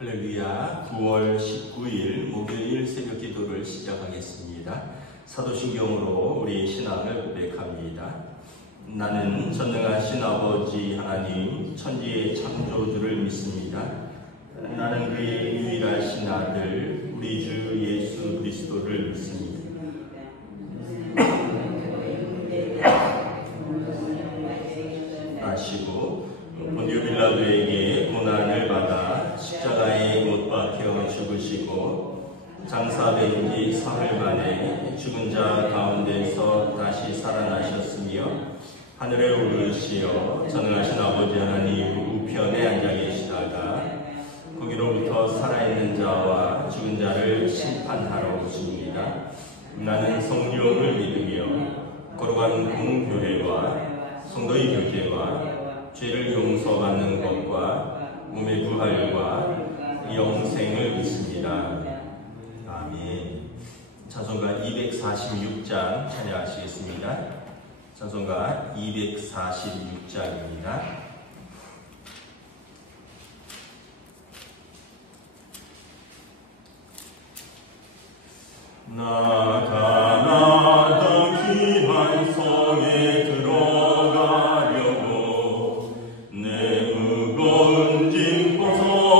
할렐루야. 9월 19일 목요일 새벽 기도를 시작하겠습니다. 사도신경으로 우리 신앙을 고백합니다. 나는 전능하신 아버지 하나님 천지의 창조주를 믿습니다. 나는 그의 유일하신 아들 우리 주 예수 그리스도를 믿습니다. 아시고 본디오 빌라도에게 고난을 받아 십자가에 못 박혀 죽으시고 장사된 지 사흘 만에 죽은 자 가운데서 다시 살아나셨으며 하늘에 오르시어 전능하신 아버지 하나님 우편에 앉아 계시다가 거기로부터 살아있는 자와 죽은 자를 심판하러 오십니다. 나는 성령을 믿으며 거룩한 공교회와 성도의 교제와 죄를 용서받는 것과 몸의 부활과 영생을 믿습니다. 아멘. 찬송가 246장 찬양하시겠습니다. 찬송가 246장입니다. 나 가나다 귀한 성에 들어가려고 내 무거운 짐 벗어버렸네.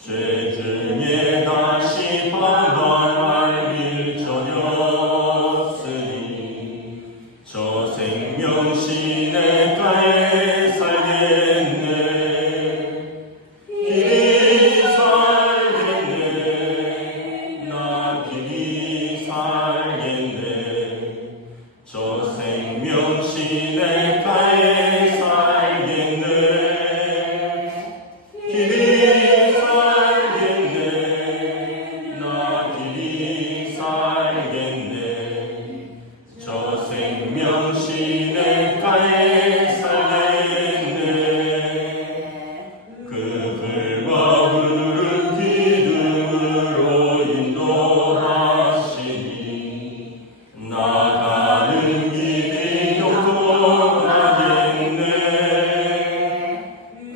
죄 중에 다시 방황할 길 전혀 없으니 저 생명 시냇가에 살겠네. 길이 살겠네. 나 길이 살겠네. 저 생명 시냇가에 살겠네. 길이 살겠네. 나 길이 살겠네. 저 생명 시냇가에 살겠네. 그 불과 푸른 기름으로 인도하시니 나가는 길이 용통하겠네.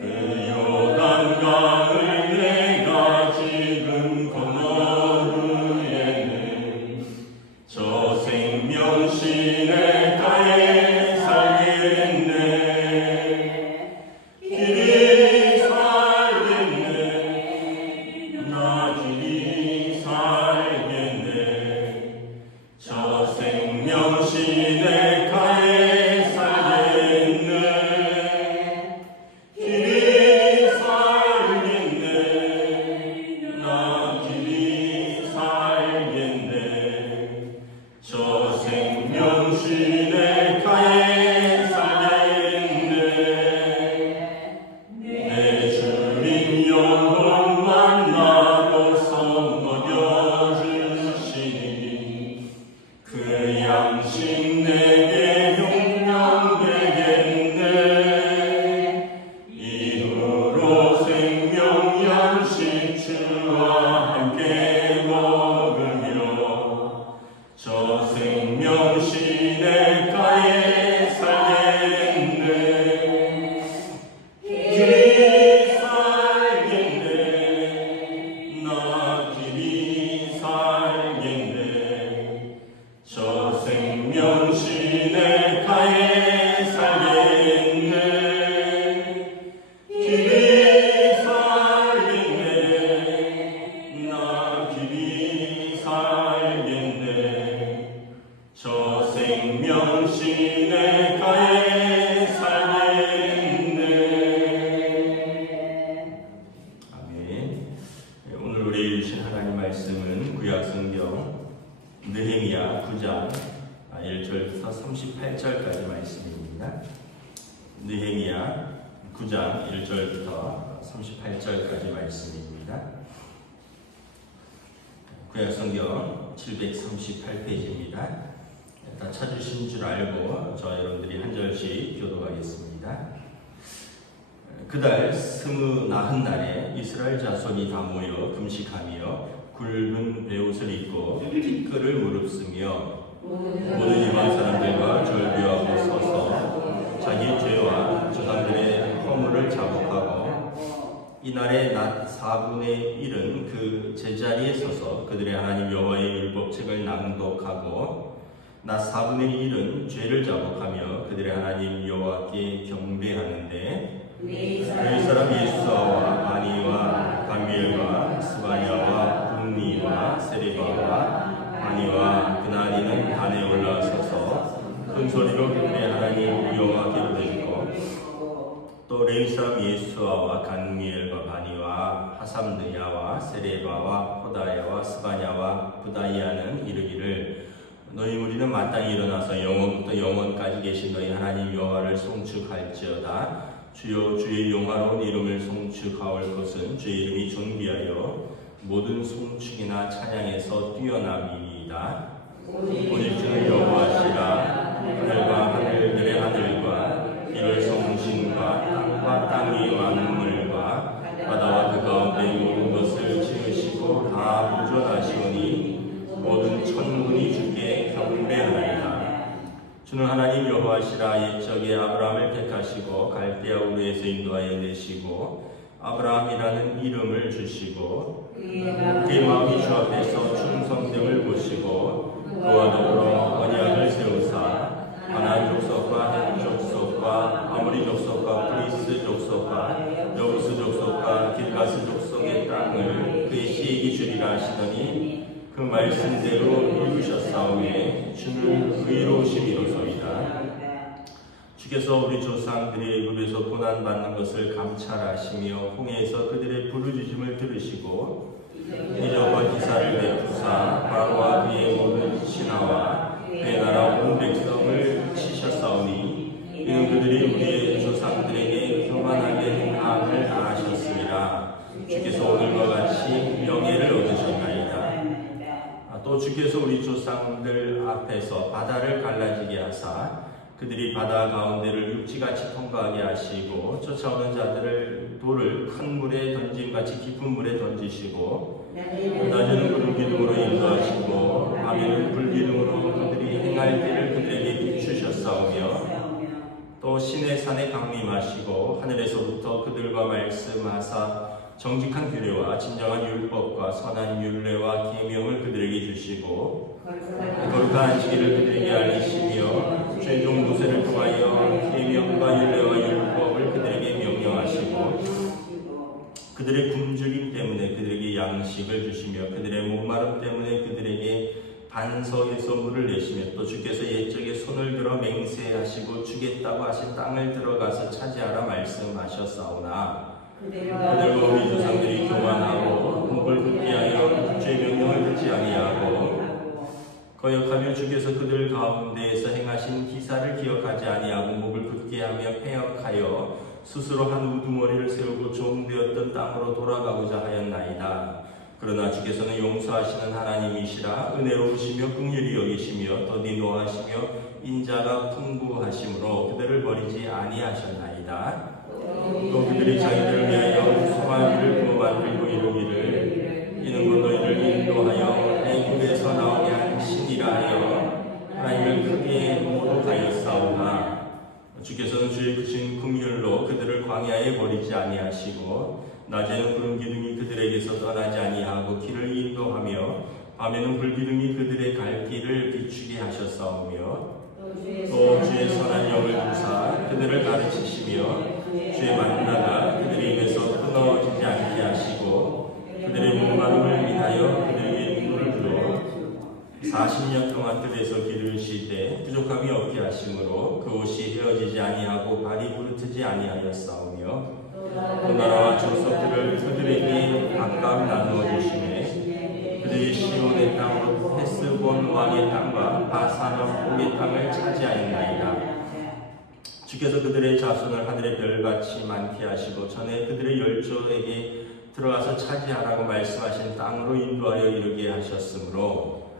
그 요단강을 내가 지금 건너 후에는 저 생명 시냇가에 살겠네. 길이 살겠네. 나 길이 살겠네. 저 생명 시냇가에 살겠네. 길이 살겠네. 나 길이 살겠네. 저 생명 시냇가에 살겠네. 내 주님 영혼 만나고서 먹여주시니 그 양식 내게 흉명되겠네. 이후로 생명 양식 주와 함께 먹으며 저 생명 시냇가에 살겠네. 길이 살겠네. 나 길이 살겠네. 저 생명 시냇가에 살겠네. 길이 살겠네. 나 길이 살겠네. 저 생명 시냇가에 살겠네. 아멘. 오늘 우리 주신 하나님 말씀은 구약성경 느헤미야 9장 1절부터 38절까지 말씀입니다. 느헤미야 9장 1절부터 38절까지 말씀입니다. 구약성경 738페이지입니다. 다 찾으신 줄 알고 저와 여러분들이 한 절씩 교독하겠습니다. 그달 29날에 이스라엘 자손이 다 모여 금식하며 굵은 베옷을 입고 티끌을 무릅쓰며 모든 이방 사람들과 절규하고 서서 자기 죄와 조상들의 허물을 자복하고 이날의 낮 4분의 1은 그 제자리에 서서 그들의 하나님 여호와의 율법책을 낭독하고 낮 4분의 1은 죄를 자복하며 그들의 하나님 여호와께 경배하는데 그 사람 예수와 바니와 감미엘과 스바냐와 분니와 세레바와 바니와 그나니는 단에 올라서서 큰 소리로 그들의 하나님 여호와께 부르짖고 또 레위 사람 예수아와 감미엘과 바니와 하삼드야와 세레바와 호다야와 스바냐와 부다이아는 이르기를 너희 무리는 마땅히 일어나서 영원부터 영원까지 계신 너희 하나님 여호와를 송축할지어다. 주여 주의 영화로운 이름을 송축하올 것은 주의 이름이 존귀하여 모든 송축이나 찬양에서 뛰어남이니이다. 오직 주는 여호와시라. 하늘과 하늘들의 하늘과 이를 성신과 땅과 땅 위의 만물과 바다와 그 가운데 모든 것을 지으시고 다 보존하시오니 모든 천군이 주께 경배하나이다. 주는 하나님 여호와시라. 옛적에 아브라함을 택하시고 갈대아 우르에서 인도하여 내시고 아브라함이라는 이름을 주시고 그의 마음이 주 앞에서 충성됨을 보시고 그와 더불어 언약을 세우사 가나안 족속과 헷 족속과 아모리 족속과 브리스 족속과 여부스 족속과 길가스 족속의 땅을 그의 씨에게 주리라 하시더니 그 말씀대로 이루셨사오매 주는 의로우심이로소이다. 주께서 우리 조상들이 애굽에서 고난받는 것을 감찰하시며 홍해에서 그들의 부르짖음을 들으시고 이적과 기사를 베푸사 바로와 그의 모든 신하와 그의 나라 온 백성을 치셨사오니 이는 그들이 우리의 조상들에게 교만하게 행함을 아셨습니다. 주께서 오늘과 같이 명예를 얻으셨나이다. 또 주께서 우리 조상들 앞에서 바다를 갈라지게 하사 그들이 바다 가운데를 육지같이 통과하게 하시고 쫓아오는 자들을 돌을 큰 물에 던짐같이 깊은 물에 던지시고 낮에는 구름 기둥으로 인도하시고 밤에는 불 기둥으로 그들이 행할 길을 그들에게 비추셨사오며 또 시내 산에 강림하시고 하늘에서부터 그들과 말씀하사 정직한 규례와 진정한 율법과 선한 율례와 계명을 그들에게 주시고 거룩한 안식일을 그들에게 알리시며 죄종 모세를 통하여 계명과 율례와 율법을 그들에게 명령하시고 그들의 굶주림 때문에 그들에게 양식을 주시며 그들의 목마름 때문에 그들에게 반석에서 물을 내시며 또 주께서 옛적에 손을 들어 맹세하시고 주겠다고 하신 땅을 들어가서 차지하라 말씀하셨사오나 그들과 우리 조상들이 교만하고 목을 굳게 하여 주의 명령을 듣지 아니하고 거역하며 주께서 그들 가운데에서 행하신 기사를 기억하지 아니하고 목을 굳게 하며 패역하여 스스로 한 우두머리를 세우고 종되었던 땅으로 돌아가고자 하였나이다. 그러나 주께서는 용서하시는 하나님이시라. 은혜로우시며 긍휼히 여기시며 더디 노하시며 인자가 풍부하심으로 그들을 버리지 아니하셨나이다. 또 그들이 자기들을 위하여 소망이를 부어 만들고 이루기를 이는 곧 너희를 인도하여 애굽에서 나오게 한 신이라 하여 하나님을 크게 모독하였사오나 주께서는 주의 크신 긍휼로 그들을 광야에 버리지 아니하시고 낮에는 구름 기둥이 그들에게서 떠나지 아니하고 길을 인도하며 밤에는 불 기둥이 그들의 갈 길을 비추게 하셨사오며 또 주의 선한 영을 주사 그들을 가르치시며 주의 만나가 그들의 입에서 끊어지지 않게 하시고 그들의 목마름을 인하여 그들에게 눈물을 주어 40년 동안 뜰에서 기르시되 부족함이 없게 하심으로 그 옷이 헤어지지 아니하고 발이 부르트지 아니하였사오며 그 나라와 족속들을 그들에게 각각 나누어 주시매 그들이 시온의 땅으로 헤스본 왕의 땅과 바산 옥의 땅을 차지하였나이다. 주께서 그들의 자손을 하늘의 별같이 많게 하시고 전에 그들의 열조에게 들어가서 차지하라고 말씀하신 땅으로 인도하여 이르게 하셨으므로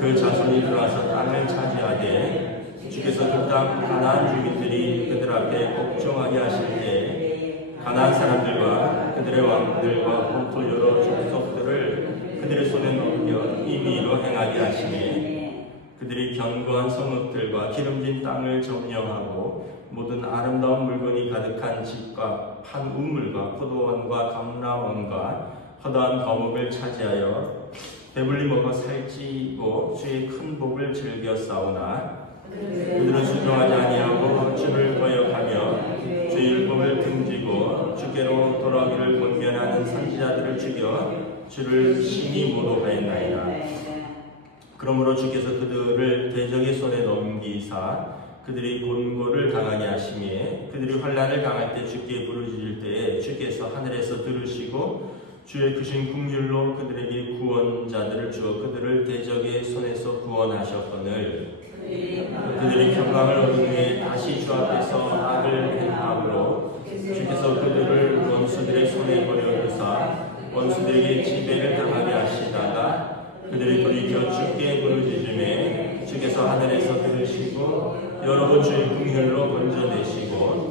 그 자손이 들어가서 땅을 차지하되 주께서 그 땅 가나안 주민들이 그들 앞에 복종하게 하실 때 가나안 사람들과 그들의 왕들과 본토 여러 족속들을 그들의 손에 넘겨 임의로 행하게 하시니 그들이 견고한 성읍들과 기름진 땅을 점령하고 모든 아름다운 물건이 가득한 집과 한 우물과 포도원과 감람원과 허다한 거목을 차지하여 배불리 먹어 살찌고 주의 큰 복을 즐겨 싸우나 그들은 순종하지 아니하고 주를 거역하며 주의 율법을 등지고 주께로 돌아오기를 권면하는 선지자들을 죽여 주를 심히 모독하였나이다. 그러므로 주께서 그들을 대적의 손에 넘기사 그들이 곤고를 당하게 하시며 그들이 환난을 당할 때 주께 부르짖을 때에 주께서 하늘에서 들으시고 주의 크신 긍휼로 그들에게 구원자들을 주어 그들을 대적의 손에서 구원하셨거늘 그들이 평강을 얻은 후에 다시 주 앞에서 악을 행함으로 주께서 그들을 원수들의 손에 버려두사 원수들에게 지배를 당하게 하시다가 그들이 돌이켜 주께 부르짖음에 주께서 하늘에서 들으시고 여러 번 주의 긍휼로 건져내시고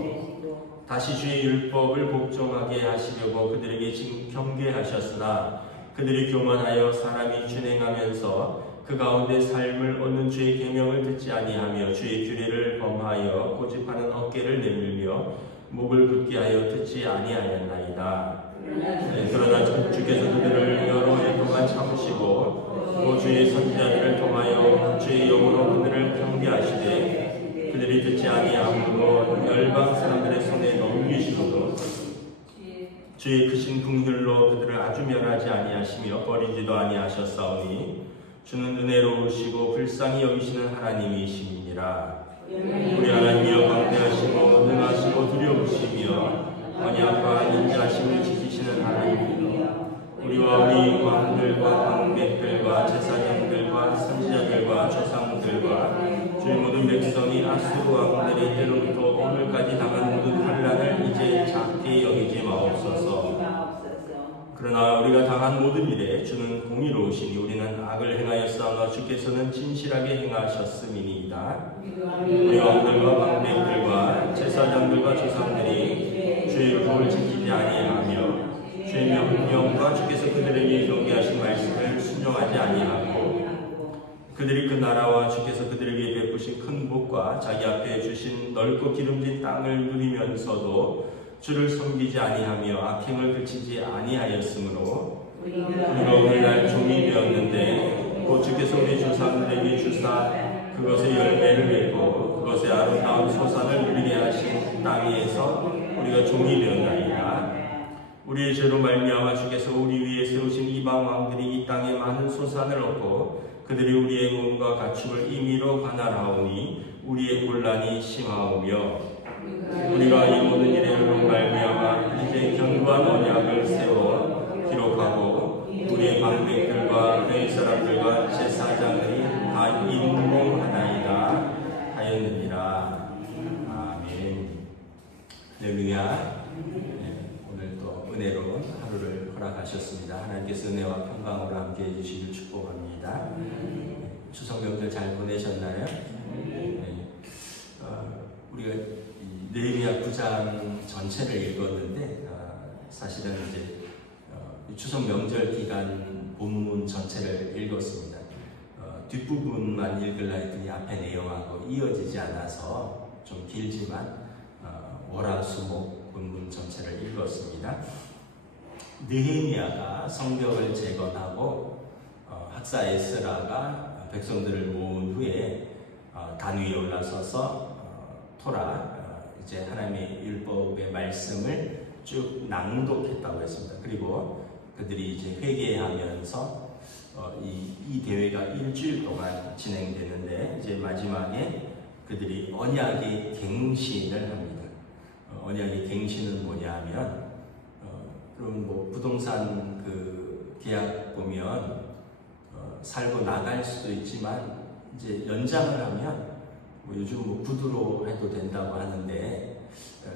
다시 주의 율법을 복종하게 하시려고 그들에게 경계하셨으나 그들이 교만하여 사람이 준행하면서 그 가운데 삶을 얻는 주의 계명을 듣지 아니하며 주의 규례를 범하여 고집하는 어깨를 내밀며 목을 굳게 하여 듣지 아니하였나이다. 그러나 주께서 그들을 여러 해 동안 참으시고 또 주의 선지자들을 통하여 주의 영으로 그들을 경계하시되 그들이 듣지 아니함으로 열방 사람들의 손에 넘기시고도 주의 크신 긍휼로 그들을 아주 멸하지 아니하시며 버리지도 아니하셨사오니 주는 은혜로우시고 불쌍히 여기시는 하나님이시니라. 우리 하나님이여 광대하시고 능하시고 두려우시며 언약과 인자하심을 지키시는 하나님이여 우리와 우리 왕들과 왕백들과 제사장들과 선지자들과 조상들과 주의 모든 백성이 아수르 왕들의 때로부터 오늘까지 당한 모든 환난을 이제 작게 여기지 마옵소서. 그러나 우리가 당한 모든 일에 주는 공의로우시니 우리는 악을 행하였사오나 주께서는 진실하게 행하셨음이니이다. 우리 왕들과 왕백들과 제사장들과 조상들이 주의 율법을 지키지 아니하며 주의 명령과 주께서 그들에게 경계하신 말씀을 순종하지 아니하고 그들이 그 나라와 주께서 그들에게 베푸신 큰 복과 자기 앞에 주신 넓고 기름진 땅을 누리면서도 주를 섬기지 아니하며 악행을 그치지 아니하였으므로 우리가 오늘날 종이 되었는데 곧 주께서 우리 조상들에게 주사 그것의 열매를 맺고 그것의 아름다운 소산을 누리게 하신 땅에서 우리가 종이 되었나이다. 우리의 죄로 말미암아 주께서 우리 위에 세우신 이방 왕들이 이 땅에 많은 소산을 얻고 그들이 우리의 몸과 가축을 임의로 관할하오니 우리의 곤란이 심하오며 우리가 이 모든 일로 말미암아 이제 견고한 언약을 세워 기록하고 우리의 방백들과 그 사람들과 제사장들이 다 인봉하나이다 하였느니라. 아멘. 할렐루야. 오늘 또 은혜로운 하루를 허락하셨습니다. 하나님께서 은혜와 평강으로 함께 해주시길 축복합니다. 추석 명절 잘 보내셨나요? 우리가 느헤미야 9장 전체를 읽었는데 사실은 이제 추석 명절 기간 본문 전체를 읽었습니다. 뒷부분만 읽으려 했더니 앞에 내용하고 이어지지 않아서 좀 길지만 월화수목 본문 전체를 읽었습니다. 느헤미야가 성벽을 재건하고 학사 에스라가 백성들을 모은 후에 단 위에 올라서서 토라 이제 하나님의 율법의 말씀을 쭉 낭독했다고 했습니다. 그리고 그들이 이제 회개하면서 이 대회가 일주일 동안 진행되는데 이제 마지막에 그들이 언약의 갱신을 합니다. 언약의 갱신은 뭐냐하면 그럼 뭐 부동산 그 계약 보면 살고 나갈 수도 있지만 이제 연장을 하면 뭐 요즘 뭐 구두로 해도 된다고 하는데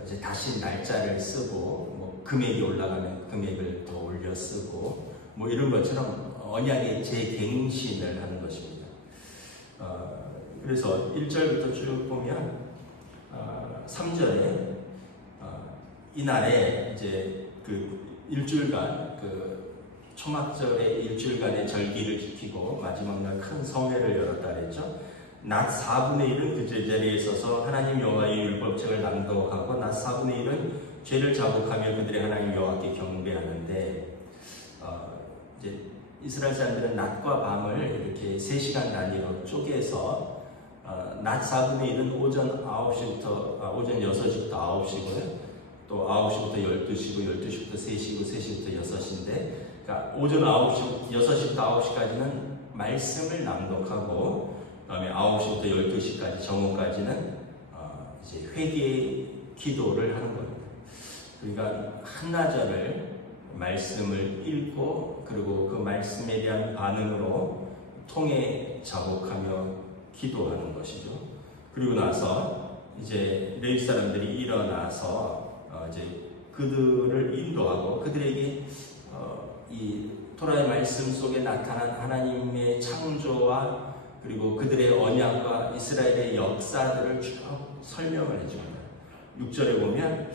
이제 다시 날짜를 쓰고 뭐 금액이 올라가면 금액을 더 올려 쓰고 뭐 이런 것처럼 언약의 재갱신을 하는 것입니다. 그래서 1절부터 쭉 보면 3절에 이날에 이제 그 일주일간 그 초막절의 일주일간의 절기를 지키고 마지막 날 큰 성회를 열었다 그랬죠. 낮 4분의 1은 그 제자리에 서서 하나님 여호와의 율법책을 낭독하고 낮 4분의 1은 죄를 자복하며 그들의 하나님 여호와께 경배하는데, 이제 이스라엘 사람들은 낮과 밤을 이렇게 3시간 단위로 쪼개서 낮 4분의 1은 오전 6시부터 9시고요. 또 9시부터 12시고 12시부터 3시고 3시부터 6시인데, 그러니까 오전 6시부터 9시까지는 말씀을 낭독하고, 그다음에 9시부터 12시까지 정오까지는 이제 회개 기도를 하는 겁니다. 그러니까 한나절을 말씀을 읽고 그리고 그 말씀에 대한 반응으로 통해 자복하며 기도하는 것이죠. 그리고 나서 이제 레위 사람들이 일어나서 이제 그들을 인도하고 그들에게 이 토라의 말씀 속에 나타난 하나님의 창조와 그리고 그들의 언약과 이스라엘의 역사들을 쭉 설명을 해줍니다. 6절에 보면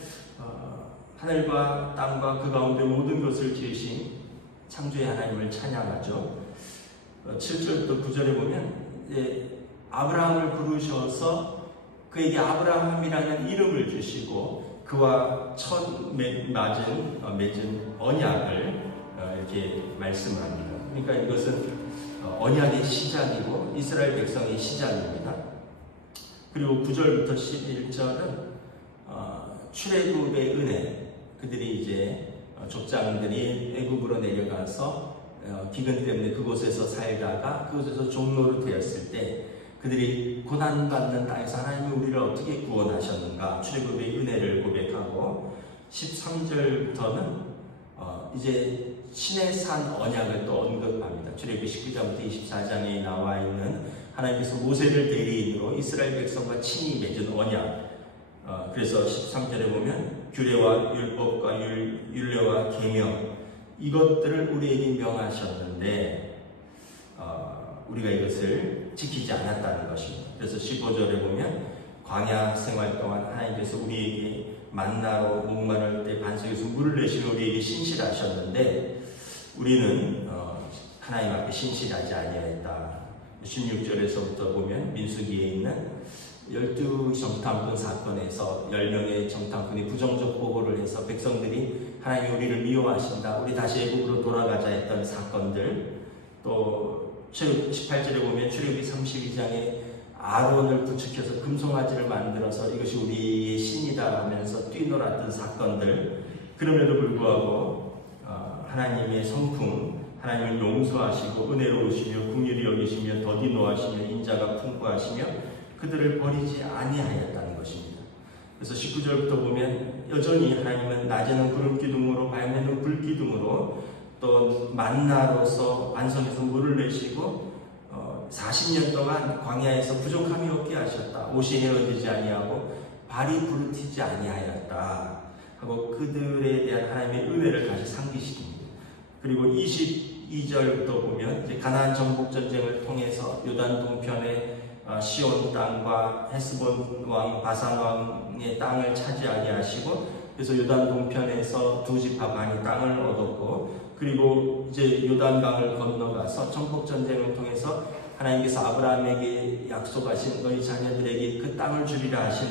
하늘과 땅과 그 가운데 모든 것을 지으신 창조의 하나님을 찬양하죠. 7절부터 9절에 보면 아브라함을 부르셔서 그에게 아브라함이라는 이름을 주시고 그와 첫 맺은 언약을 이렇게 말씀을 합니다. 그러니까 이것은 언약의 시작이고 이스라엘 백성의 시작입니다. 그리고 9절부터 11절은 출애굽의 은혜, 그들이 이제 족장들이 애굽으로 내려가서 기근 때문에 그곳에서 살다가 그곳에서 종로로 되었을 때 그들이 고난받는 땅에서 하나님이 우리를 어떻게 구원하셨는가, 출애굽의 은혜를 고백하고, 13절부터는 이제 신의 산 언약을 또 언급합니다. 출애굽기 19장부터 24장에 나와 있는 하나님께서 모세를 대리인으로 이스라엘 백성과 친히 맺은 언약. 그래서 13절에 보면 규례와 율법과 율례와 계명, 이것들을 우리에게 명하셨는데 우리가 이것을 지키지 않았다는 것입니다. 그래서 15절에 보면 광야 생활 동안 하나님께서 우리에게 만나로 목마를 때 반석에서 물을 내시며 우리에게 신실하셨는데 우리는 하나님 앞에 신실하지 아니하였다. 16절에서부터 보면 민수기에 있는 12 정탐꾼 사건에서 10명의 정탐꾼이 부정적 보고를 해서 백성들이 하나님이 우리를 미워하신다, 우리 다시 애굽으로 돌아가자 했던 사건들, 또 18절에 보면 출애굽기 32장에 아론을 부축해서 금송아지를 만들어서 이것이 우리의 신이다 하면서 뛰놀았던 사건들, 그럼에도 불구하고 하나님의 성품, 하나님을 용서하시고 은혜로우시며 긍휼히 여기시며 더디 노하시며 인자가 풍부하시며 그들을 버리지 아니하였다는 것입니다. 그래서 19절부터 보면 여전히 하나님은 낮에는 구름 기둥으로 밤에는 불 기둥으로 또 만나로서 반석에서 물을 내시고 40년 동안 광야에서 부족함이 없게 하셨다. 옷이 헤어지지 아니하고 발이 부르티지 아니하였다 하고 그들에 대한 하나님의 은혜를 다시 상기시킵니다. 그리고 22절부터 보면 이제 가나안 정복 전쟁을 통해서 요단 동편에 시온 땅과 헤스본 왕 바산 왕의 땅을 차지하게 하시고, 그래서 요단 동편에서 두 지파 반이 땅을 얻었고, 그리고 이제 요단강을 건너가서 정복 전쟁을 통해서 하나님께서 아브라함에게 약속하신 너희 자녀들에게 그 땅을 주리라 하신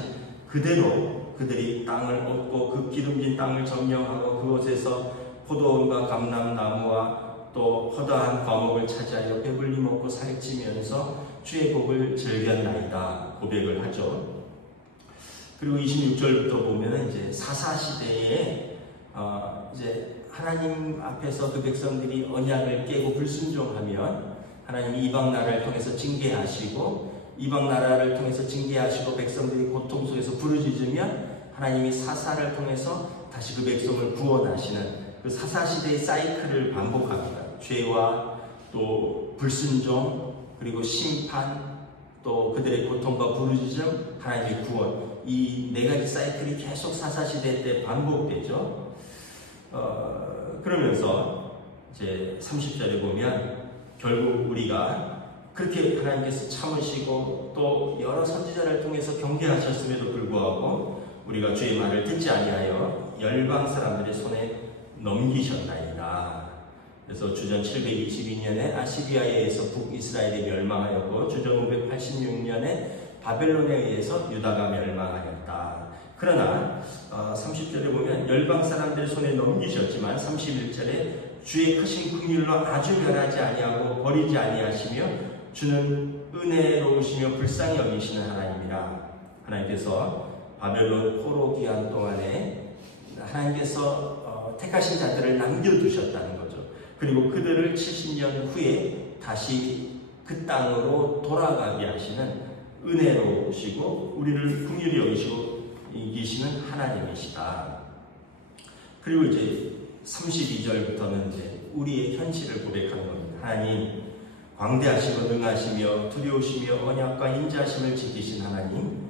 그대로 그들이 땅을 얻고 그 기름진 땅을 점령하고 그곳에서 포도원과 감람나무와 또 허다한 과목을 차지하여 배불리 먹고 살찌면서 주의 복을 즐겼나이다 고백을 하죠. 그리고 26절부터 보면은 이제 사사시대에 이제 하나님 앞에서 그 백성들이 언약을 깨고 불순종하면 하나님이 이방 나라를 통해서 징계하시고, 이방 나라를 통해서 징계하시고 백성들이 고통 속에서 부르짖으면 하나님이 사사를 통해서 다시 그 백성을 구원하시는 그 사사시대의 사이클을 반복합니다. 죄와 또 불순종, 그리고 심판, 또 그들의 고통과 부르짖음, 하나님의 구원, 이 네 가지 사이클이 계속 사사시대 때 반복되죠. 그러면서 이제 30절에 보면 결국 우리가 그렇게 하나님께서 참으시고 또 여러 선지자를 통해서 경계하셨음에도 불구하고 우리가 주의 말을 듣지 아니하여 열방 사람들의 손에 넘기셨나이다. 그래서 주전 722년에 아시리아에 의해서 북이스라엘이 멸망하였고 주전 586년에 바벨론에 의해서 유다가 멸망하였다. 그러나 30절에 보면 열방 사람들의 손에 넘기셨지만 31절에 주의 크신 긍휼로 아주 변하지 아니하고 버리지 아니하시며 주는 은혜로우시며 불쌍히 여기시는 하나님이라. 하나님께서 바벨론 포로 기한 동안에 하나님께서 택하신 자들을 남겨두셨다는 거죠. 그리고 그들을 70년 후에 다시 그 땅으로 돌아가게 하시는 은혜로우시고 우리를 긍휼히 여기시고 이기시는 하나님이시다. 그리고 이제 32절부터는 이제 우리의 현실을 고백하는 겁니다. 하나님, 광대하시고 능하시며 두려우시며 언약과 인자하심을 지키신 하나님,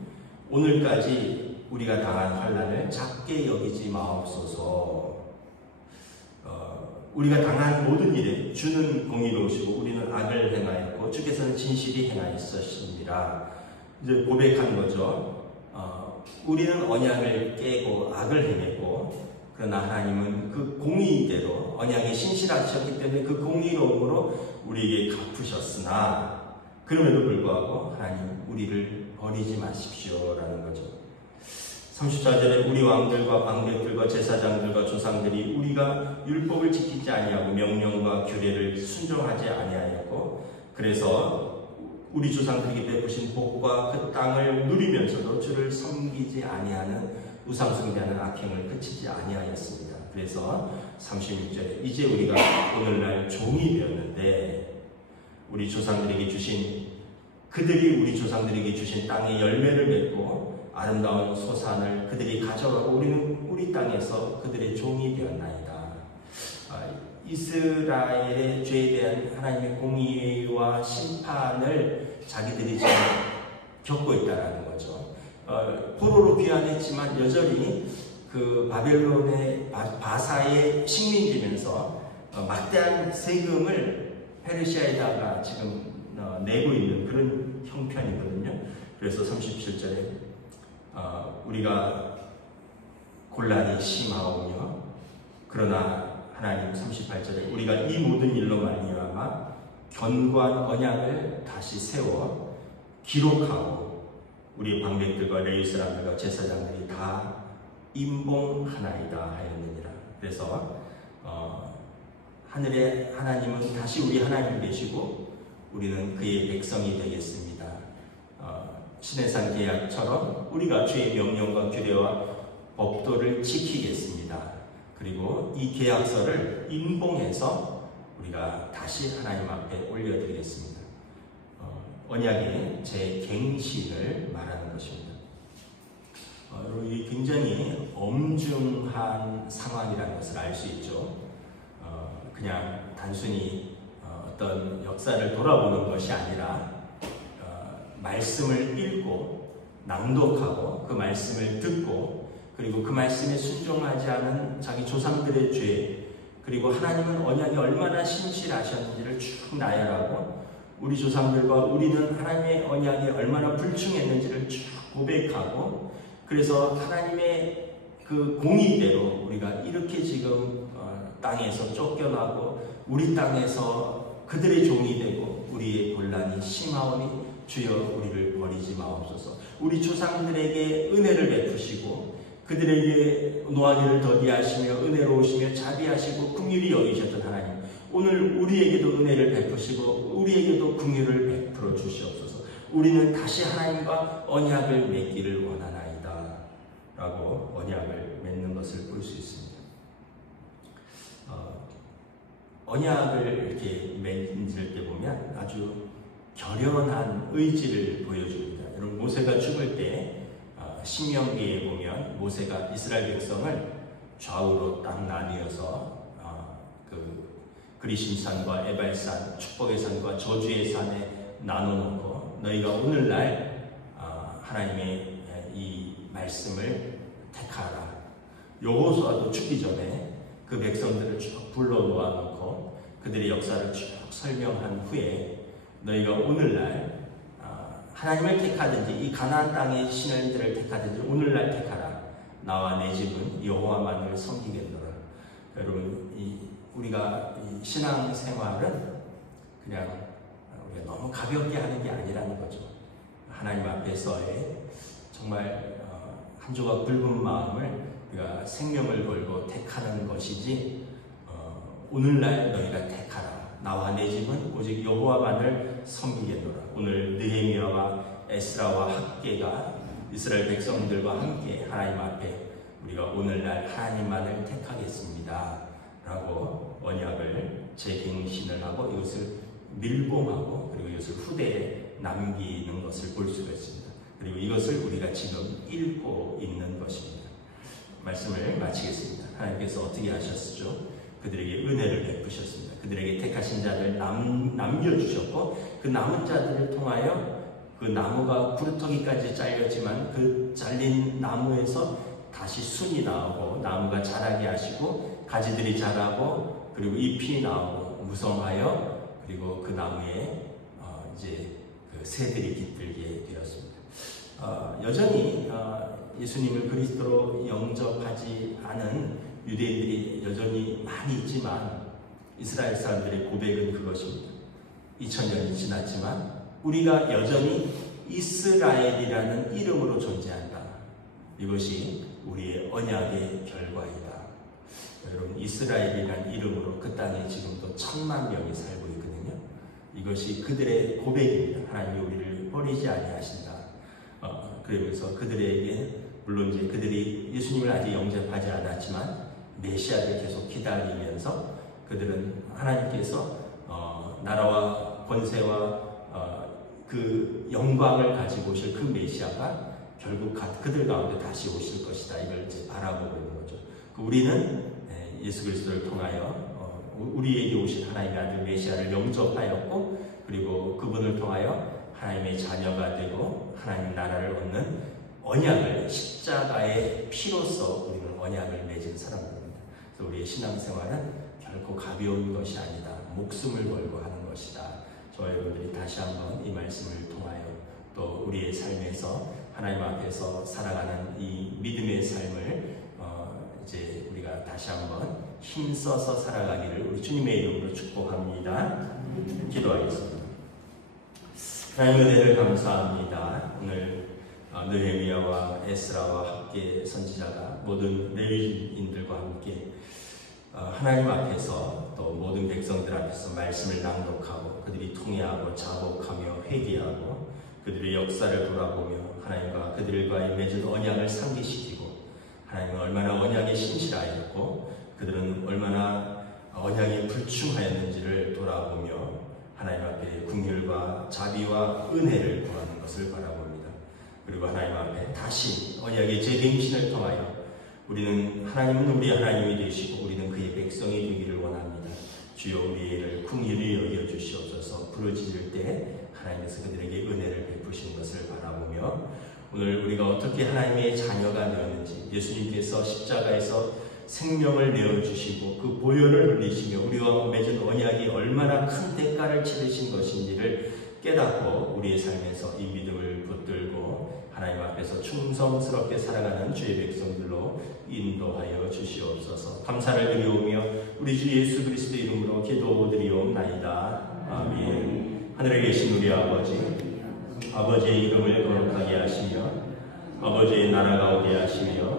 오늘까지 우리가 당한 환난을 작게 여기지 마옵소서. 우리가 당한 모든 일에 주는 공의로우시고 우리는 악을 행하였고 주께서는 진실이 행하였으십니다. 이제 고백하는 거죠. 우리는 언약을 깨고 악을 행했고 그러나 하나님은 그 공의대로 언약에 신실하셨기 때문에 그 공의로움으로 우리에게 갚으셨으나 그럼에도 불구하고 하나님 우리를 버리지 마십시오라는 거죠. 34절에 우리 왕들과 방백들과 제사장들과 조상들이 우리가 율법을 지키지 아니하고 명령과 규례를 순종하지 아니하였고 그래서 우리 조상들에게 베푸신 복과 그 땅을 누리면서도 주를 섬기지 아니하는 우상숭배하는 악행을 그치지 아니하였습니다. 그래서 36절에 이제 우리가 오늘날 종이 되었는데 우리 조상들에게 주신 그들이 우리 조상들에게 주신 땅의 열매를 맺고 아름다운 소산을 그들이 가져가고 우리는 우리 땅에서 그들의 종이 되었나이다. 이스라엘의 죄에 대한 하나님의 공의와 심판을 자기들이 지금 겪고 있다는 거죠. 포로로 귀환했지만 여전히 그 바벨론의 바사에 식민지면서 막대한 세금을 페르시아에다가 지금 내고 있는 그런 형편이거든요. 그래서 37절에 우리가 곤란이 심하오며 그러나 하나님 38절에 우리가 이 모든 일로 말미암아 견고한 언약을 다시 세워 기록하고 우리 방백들과 레위 사람들과 제사장들이 다 임봉하나이다 하였느니라. 그래서 하늘의 하나님은 다시 우리 하나님 되시고 우리는 그의 백성이 되겠습니다. 시내산 계약처럼 우리가 주의 명령과 규례와 법도를 지키겠습니다. 그리고 이 계약서를 인봉해서 우리가 다시 하나님 앞에 올려드리겠습니다. 언약의 재갱신을 말하는 것입니다. 이 굉장히 엄중한 상황이라는 것을 알 수 있죠. 그냥 단순히 어떤 역사를 돌아보는 것이 아니라 말씀을 읽고 낭독하고 그 말씀을 듣고 그리고 그 말씀에 순종하지 않은 자기 조상들의 죄 그리고 하나님은 언약이 얼마나 신실하셨는지를 쭉 나열하고 우리 조상들과 우리는 하나님의 언약이 얼마나 불충했는지를 쭉 고백하고 그래서 하나님의 그 공의대로 우리가 이렇게 지금 땅에서 쫓겨나고 우리 땅에서 그들의 종이 되고 우리의 곤란이 심하오니 주여 우리를 버리지 마옵소서. 우리 조상들에게 은혜를 베푸시고 그들에게 노하기를 더디하시며 은혜로우시며 자비하시고 긍휼히 여기셨던 하나님 오늘 우리에게도 은혜를 베푸시고 우리에게도 긍휼을 베풀어 주시옵소서. 우리는 다시 하나님과 언약을 맺기를 원하나이다 라고 언약을 맺는 것을 볼 수 있습니다. 언약을 이렇게 맺을 때 보면 아주 결연한 의지를 보여줍니다. 여러분 모세가 죽을 때 신명기에 보면 모세가 이스라엘 백성을 좌우로 딱 나뉘어서 그리심산과 에발산, 축복의 산과 저주의 산에 나눠놓고 너희가 오늘날 하나님의 이 말씀을 택하라. 여호수아도 죽기 전에 그 백성들을 쭉 불러놓아놓고 그들의 역사를 쭉 설명한 후에 너희가 오늘날 하나님을 택하든지 이 가나안 땅의 신들을 택하든지 오늘날 택하라. 나와 내 집은 여호와만을 섬기겠노라. 여러분 우리가 이 신앙생활은 그냥 우리가 너무 가볍게 하는 게 아니라는 거죠. 하나님 앞에서의 정말 한 조각 붉은 마음을 우리가 생명을 걸고 택하는 것이지, 오늘날 너희가 택하라. 나와 내 집은 오직 여호와만을 섬기겠노라. 오늘 느헤미야와 에스라와 학개가 이스라엘 백성들과 함께 하나님 앞에 우리가 오늘날 하나님만을 택하겠습니다 라고 언약을 재갱신을 하고 이것을 밀봉하고 그리고 이것을 후대에 남기는 것을 볼 수가 있습니다. 그리고 이것을 우리가 지금 읽고 있는 것입니다. 말씀을 마치겠습니다. 하나님께서 어떻게 하셨죠? 그들에게 은혜를 베푸셨습니다. 그들에게 택하신 자를 남겨주셨고 그 남은 자들을 통하여 그 나무가 구루터기까지 잘렸지만 그 잘린 나무에서 다시 순이 나오고 나무가 자라게 하시고 가지들이 자라고 그리고 잎이 나오고 무성하여 그리고 그 나무에 이제 그 새들이 깃들게 되었습니다. 여전히 예수님을 그리스도로 영접하지 않은 유대인들이 여전히 많이 있지만 이스라엘 사람들의 고백은 그것입니다. 2000년이 지났지만 우리가 여전히 이스라엘이라는 이름으로 존재한다. 이것이 우리의 언약의 결과이다. 여러분, 이스라엘이라는 이름으로 그 땅에 지금도 1000만 명이 살고 있거든요. 이것이 그들의 고백입니다. 하나님이 우리를 버리지 아니하신다. 그러면서 그들에게 물론 이제 그들이 예수님을 아직 영접하지 않았지만 메시아를 계속 기다리면서 그들은 하나님께서 나라와 권세와 그 영광을 가지고 오실 그 메시아가 결국 그들 가운데 다시 오실 것이다. 이걸 이제 바라보고 있는 거죠. 우리는 예수 그리스도를 통하여 우리에게 오신 하나님의 아들 메시아를 영접하였고 그리고 그분을 통하여 하나님의 자녀가 되고 하나님 나라를 얻는 언약을 십자가의 피로써 우리는 언약을 맺은 사람들입니다. 그래서 우리의 신앙생활은 결코 가벼운 것이 아니다. 목숨을 걸고 하는 것이다. 저와 여러분들이 다시 한번 이 말씀을 통하여 또 우리의 삶에서 하나님 앞에서 살아가는 이 믿음의 삶을 이제 우리가 다시 한번 힘써서 살아가기를 우리 주님의 이름으로 축복합니다. 기도하겠습니다. 하나님 은혜를 감사합니다. 오늘 느헤미야와 에스라와 함께 선지자가 모든 레위인들과 함께 하나님 앞에서 또 모든 백성들 앞에서 말씀을 낭독하고 그들이 통회하고 자복하며 회개하고 그들의 역사를 돌아보며 하나님과 그들과의 맺은 언약을 상기시키고 하나님은 얼마나 언약에 신실하였고 그들은 얼마나 언약에 불충하였는지를 돌아보며 하나님 앞에 긍휼과 자비와 은혜를 구하는 것을 바라봅니다. 그리고 하나님 앞에 다시 언약의 재갱신을 통하여 우리는 하나님은 우리 하나님이 되시고 우리는 그의 백성이 되기를 원합니다. 주여 우리의 일을 긍휼히 여겨 주시옵소서. 부르짖을 때 하나님께서 그들에게 은혜를 베푸신 것을 바라보며 오늘 우리가 어떻게 하나님의 자녀가 되었는지 예수님께서 십자가에서 생명을 내어주시고 그 보혈을 흘리시며 우리와 맺은 언약이 얼마나 큰 대가를 치르신 것인지를 깨닫고 우리의 삶에서 이 믿음을 붙들고 하나님 앞에서 충성스럽게 살아가는 주의 백성들로 인도하여 주시옵소서. 감사를 드리오며 우리 주 예수 그리스도의 이름으로 기도드리옵나이다. 아멘. 하늘에 계신 우리 아버지의 이름을 거룩하게 하시며 아버지의 나라가 오게 하시며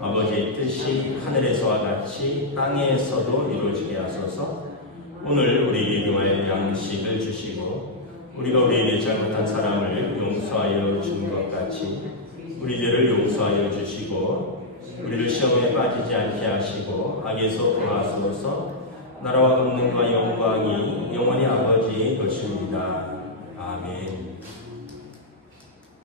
아버지의 뜻이 하늘에서와 같이 땅에서도 이루어지게 하소서. 오늘 우리에게 일용할 양식을 주시고 우리가 우리에게 잘못한 사람을 용서하여 준 것 같이 우리 죄를 용서하여 주시고 우리를 시험에 빠지지 않게 하시고 악에서 구하소서. 나라와 권능과 영광이 영원히 아버지의 것입니다.